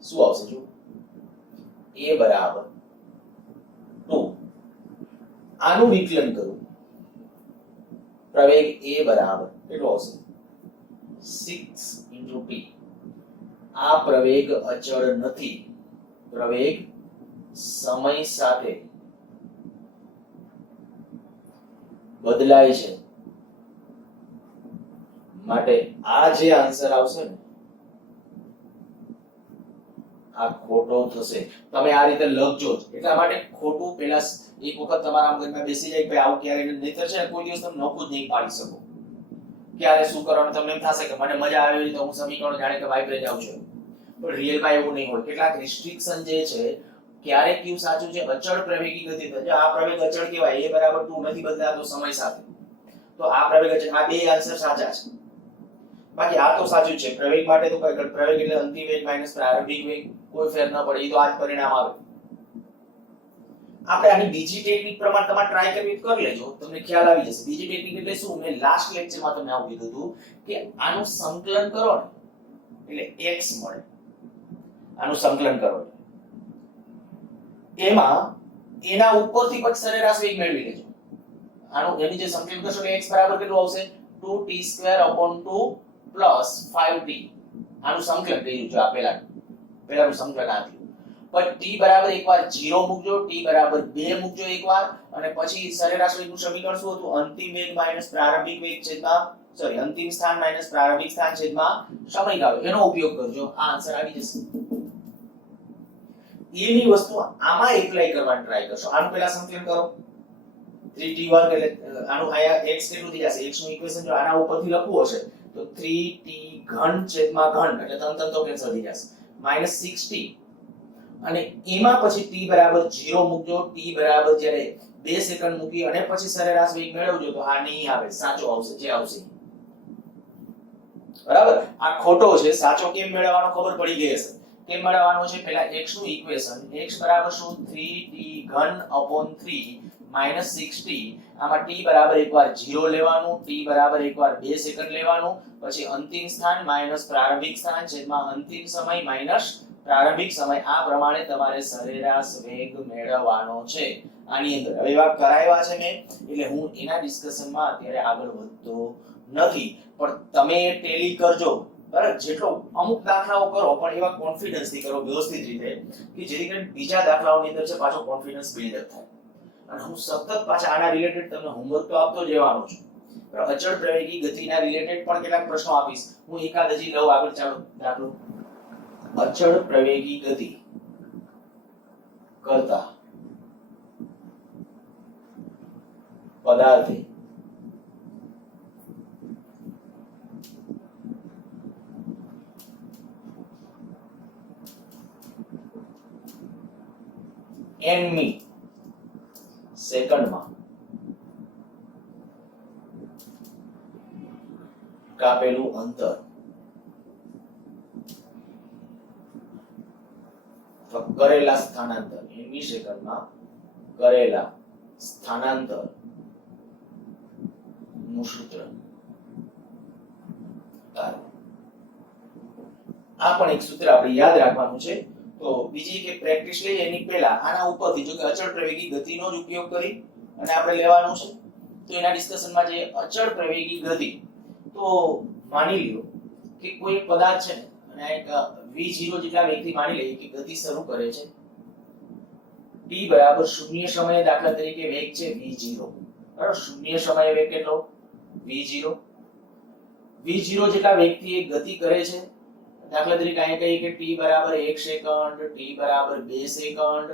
શું આવશે જો a બરાબર 2 આનું વિકલન કરું પ્રવેગ a બરાબર કેટલો આવશે 6 * t આ પ્રવેગ અચળ નથી પ્રવેગ સમય સાથે બદલાય છે માટે આ જે આન્સર આવશે ને આ ખોટો થશે તમે આ રીતે લખજો એટલા માટે ખોટું પહેલા એક વખત તમારા મગજમાં બેસી જાય કે આવું ક્યારે નહીતર છે કોઈ દિવસ તમે નોખું જ નહીં પાડી શકો ક્યારે શું કરવાનું તમને એમ થશે કે મને મજા આવે તો હું સમીકરણ જાણે કે વાઇબ્રેટ જાઉં છું પણ રિયલમાં એવું નહીં હોય કેટલાક રિસ્ટ્રિક્શન જે છે ક્યારે કયું સાચું છે અચળ પ્રવેગી ગતિ જો આ પ્રવેગ અચળ કહેવાય a બરાબર 2 નથી બદલાતો સમય સાથે તો આ પ્રવેગ અચળ આ બે આન્સર સાચા છે બાકી આ તો સાચું છે પ્રવેગ માટે તો કઈ પ્રવેગ એટલે અંતિમ વેગ માઈનસ પ્રારંભિક વેગ કોઈ ફેર ન પડે એ તો આ જ પરિણામ આવે આપણે આની બીજી ટેકનિક પ્રમાણે તમારે ટ્રાય કરવી તો કરી લેજો, તમને ખ્યાલ આવી જશે. બીજી ટેકનિક એટલે શું? મેં લાસ્ટ લેક્ચરમાં તમને આવું કીધું હતું કે આનું સંકલન કરો ને એટલે x મળે. આનું સંકલન કરો એમાં એના ઉપરથી પછી સરેરાશ વેગ મેળવી લેજો. આનું એની જે સંકલન કરશો એટલે x બરાબર કેટલું આવશે? 2t²/2 + 5t. આનું સંકલન કર્યું છે. આ પહેલાનું સંકલન આ થયું. પછી t બરાબર એકવાર 0 મૂકજો, t બરાબર 2 મૂકજો એકવાર, અને પછી સરેરાશ વેગનું સમીકરણ શું હતું? અંતિમ વેગ માઈનસ પ્રારંભિક વેગ છેદમાં અંતિમ સ્થાન માઈનસ પ્રારંભિક સ્થાન છેદમાં સમયગાળો. એનો ઉપયોગ કરજો. આ આન્સર આવી જશે. એની વસ્તુ આમાં એપ્લાય કરવાની ટ્રાય કરશો. આનું પહેલા સંકલન કરો. 3t² એટલે આનું આયા x કેટલું થઈ જશે? x નું ઇક્વેશન જો આના ઉપરથી લખવું હશે તો 3t³ એટલે તંતન તો કેન્સલ થઈ જશે. -6t અને એમાં પછી t બરાબર 0 મૂકજો. t બરાબર જ્યારે 2 સેકન્ડ મૂકી અને પછી સરેરાશ વેગ મેળવજો તો આ નહીં આવે, સાચો આવશે. જે આવશે બરાબર. આ ખોટો છે. સાચો કેમ મેળવવાનો ખબર પડી ગઈ હશે. કેમ મેળવવાનો છે? પહેલા x નું ઇક્વેશન x બરાબર શું? 3t³ -6t. આમાં t બરાબર એકવાર 0 લેવાનું, t બરાબર એકવાર 2 સેકન્ડ લેવાનું, પછી અંતિમ સ્થાન માઈનસ પ્રારંભિક સ્થાન છેદમાં અંતિમ સમય માઈનસ પ્રારંભિક સમય. આ પ્રમાણે તમારે સરેરાશ વેગ મેળવવાનો છે આની અંદર. હવે એવા કરાવ્યા છે મેં, એટલે હું એના ડિસ્કશનમાં અત્યારે આગળ વધતો નથી, પણ તમે ટેલી કરજો. બરાબર. જેટલો અમુક દાખલાઓ કરો પણ એવા કોન્ફિડન્સ થી કરો, વ્યવસ્થિત રીતે, કે જેથી કરીને બીજા દાખલાઓની અંદર છે પાછો કોન્ફિડન્સ બિલ્ડ અપ થાય. અને હું સતત પાછા આના રિલેટેડ તમને હોમવર્ક તો આપતો જ રહેવાનો છું. અચળ પ્રવેગી ગતિના રિલેટેડ પણ કેટલાક પ્રશ્નો આપીશ. હું એકાદ હજી લઉં આગળ. ચાલો દાખલો. અચળ પ્રવેગી ગતિ કરતા પદાર્થે n સેકન્ડમાં કાપેલું અંતર કરેલા સ્થાનાંતર n સેકન્ડમાં કરેલા સ્થાનાંતર નું સૂત્ર. આ પણ એક સૂત્ર આપણે યાદ રાખવાનું છે. તો બીજી કે પ્રેક્ટિસ લઈએ એની પહેલા આના ઉપરથી જો કે અચળ પ્રવેગી ગતિનો જ ઉપયોગ કરી અને આપણે લેવાનું છે. તો એના ડિસ્કશનમાં જે અચળ પ્રવેગી ગતિ, તો માની લ્યો કે કોઈ પદાર્થ છે અને એક v0 જેટલા વેગથી માની લઈએ કે ગતિ શરૂ કરે છે. t બરાબર 0 સમયે દાખલા તરીકે વેગ છે v0. બરાબર. 0 સમયે વેગ કેટલો? v0. v0 જેટલા વેગથી એ ગતિ કરે છે. દાખલા તરીકે અહીંયા કહીએ કે t બરાબર 1 સેકન્ડ, t બરાબર 2 સેકન્ડ,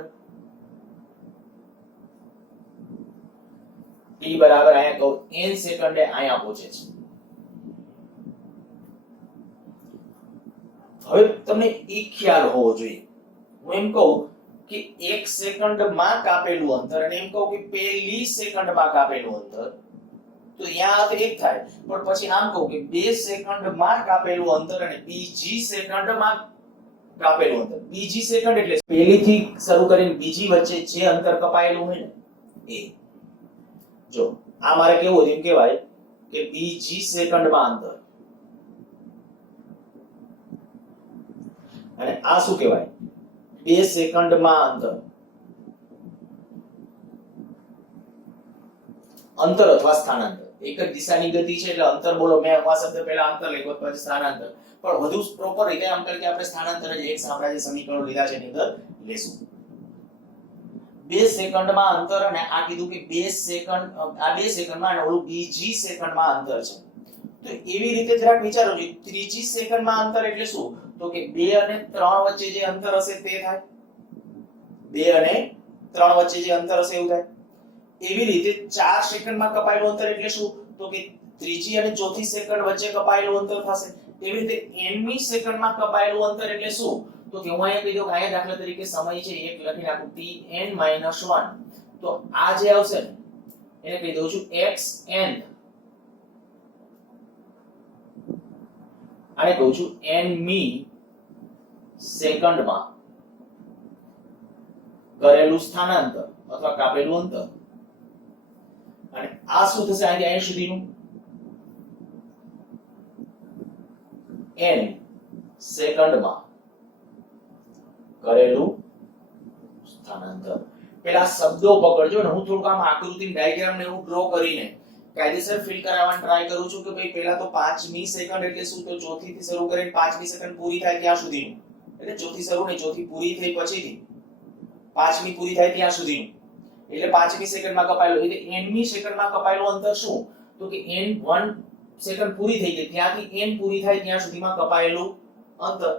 t બરાબર અહીંયા કહું n સેકન્ડે અહીંયા પહોંચે છે. હવે તમને એક ખ્યાલ હોવો જોઈએ. હું એમ કહું કે 1 સેકન્ડમાં કાપેલું અંતર અને એમ કહું કે પહેલી સેકન્ડમાં કાપેલું અંતર, તો અહીંયા અર્થ એક થાય. પણ પછી આમ કહું કે 2 સેકન્ડમાં કાપેલું અંતર અને બીજી સેકન્ડમાં કાપેલું અંતર. બીજી સેકન્ડ એટલે પહેલીથી શરૂ કરીને બીજી વચ્ચે જે અંતર કપાયેલું હોય ને એ. જો આ મારે કેવું એમ કહેવાય કે બીજી સેકન્ડમાં અંતર, અને આ શું કહેવાય? 2 સેકન્ડમાં અંતર. અંતર અથવા સ્થાનાંતર એક જ દિશાની ગતિ છે એટલે અંતર બોલો. મેં આ શબ્દ પહેલા અંતર લખ્યો પછી સ્થાનાંતર, પણ વધુ પ્રોપર રીતે આમ કરીએ કે આપણે સ્થાનાંતર જ એક આપણા જે સમીકરણો લીધા છે એની અંદર લેશું. 2 સેકન્ડમાં અંતર, અને આ કીધું કે 2 સેકન્ડ, આ 2 સેકન્ડમાં અને ઓલું બીજી સેકન્ડમાં અંતર છે. તો એવી રીતે જરાક વિચારો છો. ત્રીજી સેકન્ડમાં અંતર એટલે શું? તો કે 2 અને 3 વચ્ચે જે અંતર હશે તે થાય. 2 અને 3 વચ્ચે જે અંતર હશે એવું થાય. એવી રીતે 4 સેકન્ડમાં કપાયેલું અંતર એટલે શું? તો કે ત્રીજી અને ચોથી સેકન્ડ વચ્ચે કપાયેલું અંતર થશે. એવી રીતે nમી સેકન્ડમાં કપાયેલું અંતર એટલે શું? તો કે હું અહીંયા કહી દઉં કે અહીંયા દાખલા તરીકે સમય છે 1 લખી નાખું tn-1. તો આ જે આવશે ને એને કહી દઉં છું xn, આને કહું છું nમી સેકન્ડમાં કરેલું સ્થાનાંતર અથવા કાપેલું અંતર અને આ શું થશે અહીંથી અહીં સુધીનું n સેકન્ડમાં કરેલું સ્થાનાંતર. પેલા શબ્દો પકડજો ને હું થોડુંક આમ આકૃતિ ડાયાગ્રામ ને એવું ડ્રો કરીને કાયદેસર ફિલ કરાવવાનો ટ્રાય કરું છું કે ભાઈ પહેલા તો 5મી સેકન્ડ એટલે શું તો ચોથી થી શરૂ કરીને 5મી સેકન્ડ પૂરી થાય ત્યાં સુધીનું એટલે ચોથી શરૂ ને ચોથી પૂરી થઈ પછીથી 5મી પૂરી થાય ત્યાં સુધીનું એટલે 5મી સેકન્ડમાં કપાયેલું એટલે nમી સેકન્ડમાં કપાયેલું અંતર શું તો કે n1 સેકન્ડ પૂરી થઈ ગઈ ત્યાંથી n પૂરી થાય ત્યાં સુધીમાં કપાયેલું અંતર.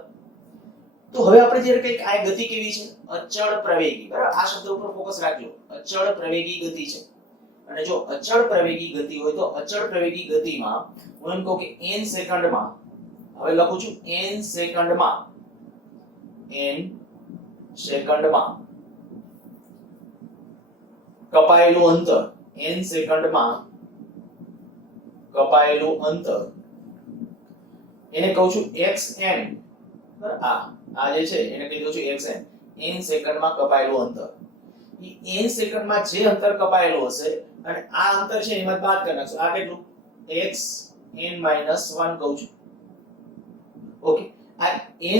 તો હવે આપણે જ્યારે કંઈક આ ગતિ કેવી છે અચળ પ્રવેગી બરાબર આ શબ્દ ઉપર ફોકસ રાખજો અચળ પ્રવેગી ગતિ છે અને જો અચળ પ્રવેગી ગતિ હોય તો અચળ પ્રવેગી ગતિમાં હું એમ કહું કે n સેકન્ડમાં હવે લખું છું n સેકન્ડમાં કપાયેલું અંતર n સેકન્ડમાં કપાયેલું અંતર એને કહું છું xn આ જે છે એને કહી દઉં છું xn n સેકન્ડમાં કપાયેલું અંતર. ઈ n સેકન્ડમાં જે અંતર કપાયેલું હશે અને આ અંતર છે એમાં બાદ કરી નાખશું આ કેટલું xn - 1 કહું છું. ઓકે આ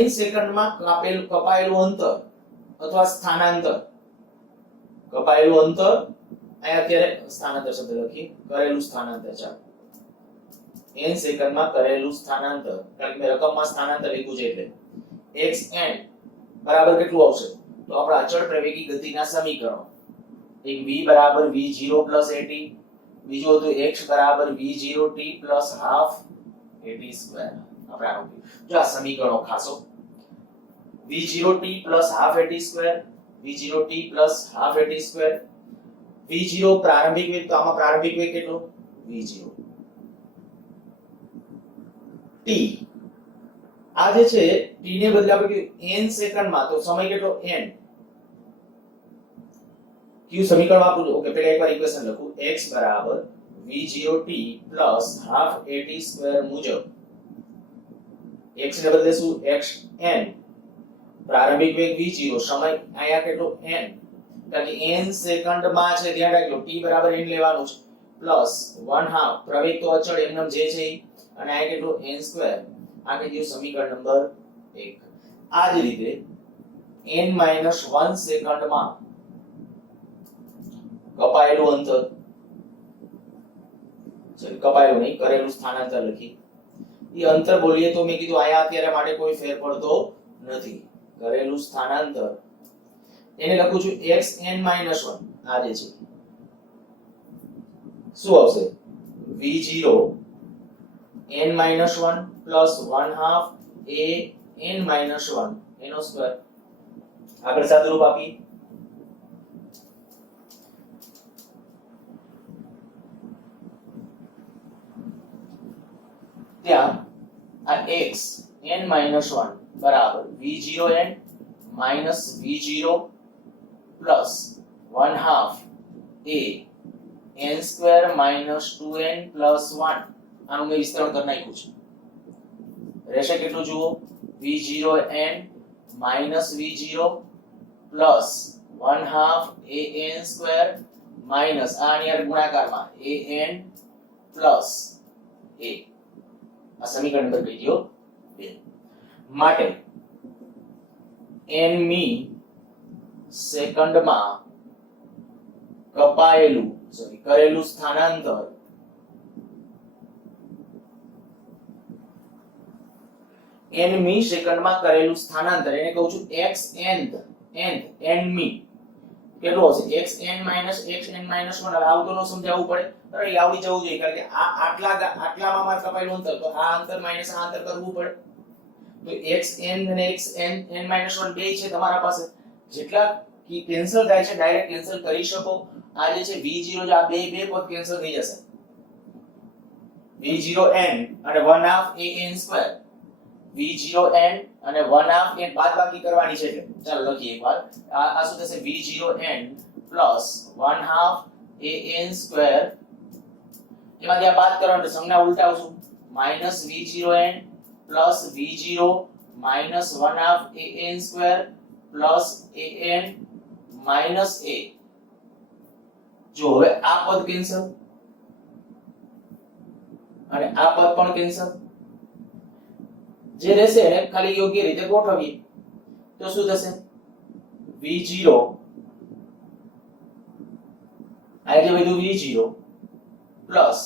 n સેકન્ડમાં કપાયેલું અંતર અથવા સ્થાનાંતર કપાયેલું અંતર અહીંયા અત્યારે સ્થાનાંતર શબ્દ લખી કરેલું સ્થાનાંતર ચાલો n સેકન્ડમાં કરેલું સ્થાનાંતર કારણ કે રકમમાં સ્થાનાંતર લખ્યું છે એટલે xn બરાબર કેટલું આવશે તો આપણા અચળ પ્રવેગી ગતિના સમીકરણો એક v બરાબર v0 + at બીજું હતું x બરાબર v0t + half at2 આપણે આનું જો આ સમીકરણો ખાસો v0t + half at2 v0t + half at2 v0 પ્રારંભિક વેગ તો આમાં પ્રારંભિક વેગ કેટલો v0 t આ જે છે t ને બદલે આપણે n સેકન્ડમાં તો સમય કેટલો n કયું સમીકરણ વાપરું છું ઓકે પહેલા એકવાર ઇક્વેશન લખું x બરાબર v0t + half at2 મુજબ x ને બદલે શું xn પ્રારંભિક વેગ v0 સમય આયા કેટલો n કારણ કે n સેકન્ડમાં છે ધ્યાન રાખજો t બરાબર n લેવાનું છે પ્લસ 1/2 પ્રવેગ તો અચળ એમનેમ જે છે અને આ કેટલો n2 આ કે જે સમીકરણ નંબર 1 આ જ રીતે n - 1 સેકન્ડમાં કપાયેલું અંતર કપાયેલું નહીં કરેલું સ્થાનાંતર લખી એ અંતર બોલીએ તો મેં કીધું આયા અત્યારે માટે કોઈ ફેર પડતો નથી કરેલું સ્થાનાંતર એને લખું છું xn - 1 આ જે છે શું આવશે v0 n - 1 plus 1/2 a n - 1 એનો સ્ક્વેર આગળ સાદુરૂપ આપી ત્યાં આ x n - 1 બરાબર v0n minus v0 plus 1/2 a n² minus 2n plus 1 આનું મેં વિસ્તરણ કરી નાખ્યું છે રહેશે કેટલું જુઓ v0n minus v0 plus 1/2 an² minus આની યાર ગુણાકારમાં an plus a આ સમીકરણ નંબર કહી દો 2 માટે n મી સેકન્ડમાં કરેલું સ્થાનાંતર n મી સેકન્ડમાં કરેલું સ્થાનાંતર એને કહું છું x nth n મી કેટલું હશે xn - xn - 1 હવે આવતો નો સમજાવવું પડે અરે આવડી જવું જોઈએ કારણ કે આ આટલામાં માર કપાયેલું અંતર તો આ અંતર માઈનસ આ અંતર કરવું પડે તો xn અને xn n - 1 બે છે તમારા પાસે જેટલા કી કેન્સલ થાય છે ડાયરેક્ટ કેન્સલ કરી શકો આ જે છે v0 જે આ બે પદ કેન્સલ થઈ જશે v0n અને 1/2 an² v0n અને 1/2 n બાદબાકી કરવાની છે એટલે ચાલો લખીએ એકવાર આ શું થશે v0n plus 1/2 an² એમાંથી આ બાદ કરવાનું એટલે સંજ્ઞા ઉલટાવશું minus v0n plus v0 minus 1/2 an² plus an minus a. જો હવે આ પદ કેન્સલ અને આ પદ પણ કેન્સલ. જે રહેશે એને ખાલી યોગ્ય રીતે ગોઠવીએ તો શું થશે? v0 આ જે બધું v0 plus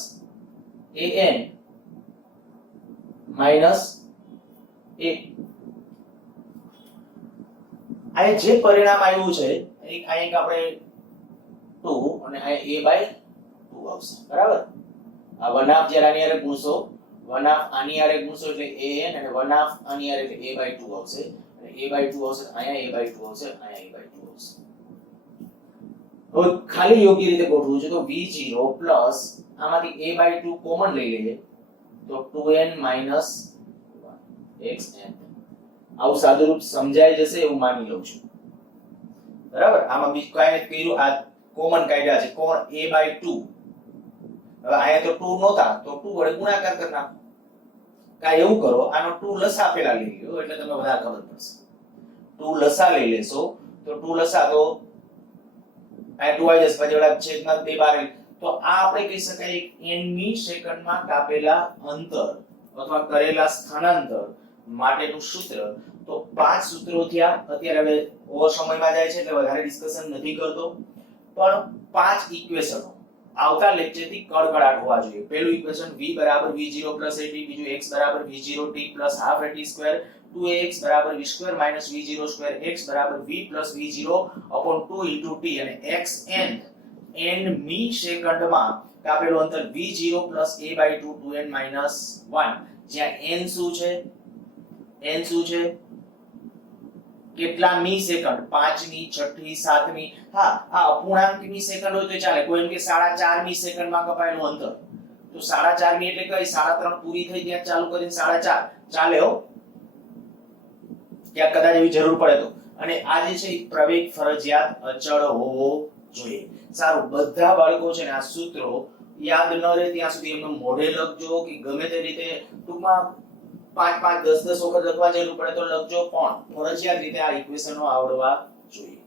an minus a. આ જે પરિણામ આવ્યું છે એક આપણે 2 અને આ a/2 આવશે, બરાબર? આ 1/2 જ્યારે આની હારે ગુણશો, 1/2 આની હારે ગુણશો એટલે an અને 1/2 આની હારે એટલે a/2 આવશે અને a/2 આવશે, અહીંયા a/2 આવશે, અહીંયા a/2 આવશે. હવે ખાલી યોગ્ય રીતે ગોઠવવું છે તો v0 પ્લસ આમાંથી a/2 કોમન લઈ લઈએ તો 2n - 1 xn. આવું સાદું રૂપ સમજાઈ જશે એવું માની લઉં છું, બરાબર? આમાં બીજું કાંઈ કર્યું, આ કોમન કાઢ્યા છે કોણ a/2. હવે અહીંયા તો 2 નહોતા તો 2 વડે ગુણાકાર કરી નાખો. કાંઈ એવું કરો, આનો 2 લસા પેલા લઈ લ્યો એટલે તમને વધારે ખબર પડશે. 2 લસા લઈ લેશો તો 2 લસા તો આ 2 આવી જશે, પછી ઓલા છેદમાં 2 બાર. તો આ આપણે કહી શકાય nમી સેકન્ડમાં કાપેલા અંતર અથવા કરેલા સ્થાનાંતર માટેનું સૂત્ર. તો 5 સૂત્રો થયા. અત્યારે હવે ઓવર સમયમાં જાય છે એટલે વધારે ડિસ્કશન નથી કરતો, પણ 5 ઇક્વેશનો આવતા લેક્ચર થી કડકડાટ હોવા જોઈએ. પહેલું ઇક્વેશન v = v0 + at, બીજું x = v0t + half at square, 2ax = v² - v02, x = v + v0/2 * t અને xn n મી સેકન્ડમાં કાપેલું અંતર v0 + a/2 2n - 1. જ્યાં n શું છે? n શું છે? કેટલા મી સેકન્ડ? 5મી, 6મી, 7મી. હા, આ અપૂર્ણાંકમી સેકન્ડ હોય તો ચાલે. કોઈ એમ કે 4.5 મી સેકન્ડમાં કપાયેલું અંતર, તો 4.5 મી એટલે કઈ 3.5 પૂરી થઈ ત્યાં ચાલુ કરીને 4.5 ચાલે હો, ક્યાંક કદાચ એવી જરૂર પડે તો. અને આ જે છે પ્રવેગ ફરજિયાત અચળ હોવો જોઈએ. સારું, બધા બાળકો છે ને આ સૂત્રો યાદ ન રહે ત્યાં સુધી એમનો મોઢે લખજો કે ગમે તે રીતે ટૂંકમાં 5 10 વખત લખવા જરૂર પડે તો લખજો, પણ ફરજિયાત રીતે આ ઇક્વેશનો આવડવા જોઈએ.